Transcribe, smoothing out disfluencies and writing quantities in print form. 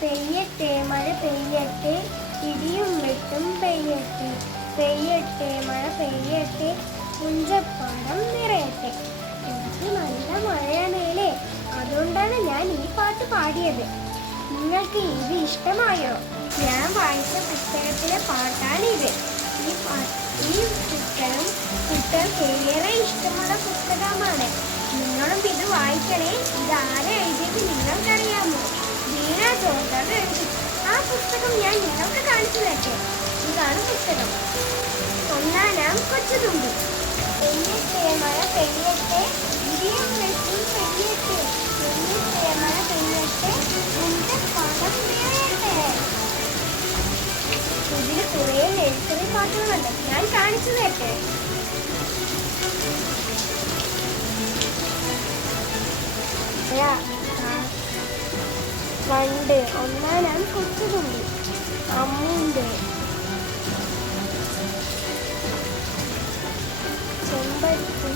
പെയ്യട്ടെ മഴ പെയ്യട്ടെ, ഇടിയും വെട്ടും പെയ്യട്ടെ. പെയ്യട്ടെ മഴ പെയ്യട്ടെ, പുഞ്ചപ്പാടം നിറയട്ടെ. എനിക്ക് നല്ല മഴയാണേലേ, അതുകൊണ്ടാണ് ഞാൻ ഈ പാട്ട് പാടിയത്. നിങ്ങൾക്ക് ഇത് ഇഷ്ടമായോ? ഞാൻ വായിച്ച പുസ്തകത്തിലെ പാട്ടാണിത്. ഈ പുസ്തകം കുട്ടികൾക്ക് ഏറെ ഇഷ്ടമുള്ള പുസ്തകമാണ്. നിങ്ങളും ഇത് വായിക്കണേ. ഇത് ആരെ എഴുതിയത് നിങ്ങൾക്കറിയാമോ? വീണ ജോർജാണ് എഴുതി. ആ പുസ്തകം ഞാൻ നിങ്ങൾക്ക് കാണിച്ചു തരട്ടെ. ഇതാണ് പുസ്തകം. ഒന്നാനാം കൊച്ചുതുമ്പി. പെയ്യട്ടെ മഴ പെയ്യട്ടെ, ഇടിയും വെട്ടും പെയ്യട്ടെ. പെയ്യട്ടെ മഴ പെയ്യട്ടെ, പുഞ്ചപ്പാടം നിറയട്ടെ. ഇതിൽ കുറേ നഴ്സറി പാട്ടുകളുണ്ട്. ഞാൻ കാണിച്ചു തരട്ടെ. വണ്ട്, ഒന്നാനാം കൊച്ചുതുമ്പി. അമ്മൂന്റെ. ചെമ്പരത്തി,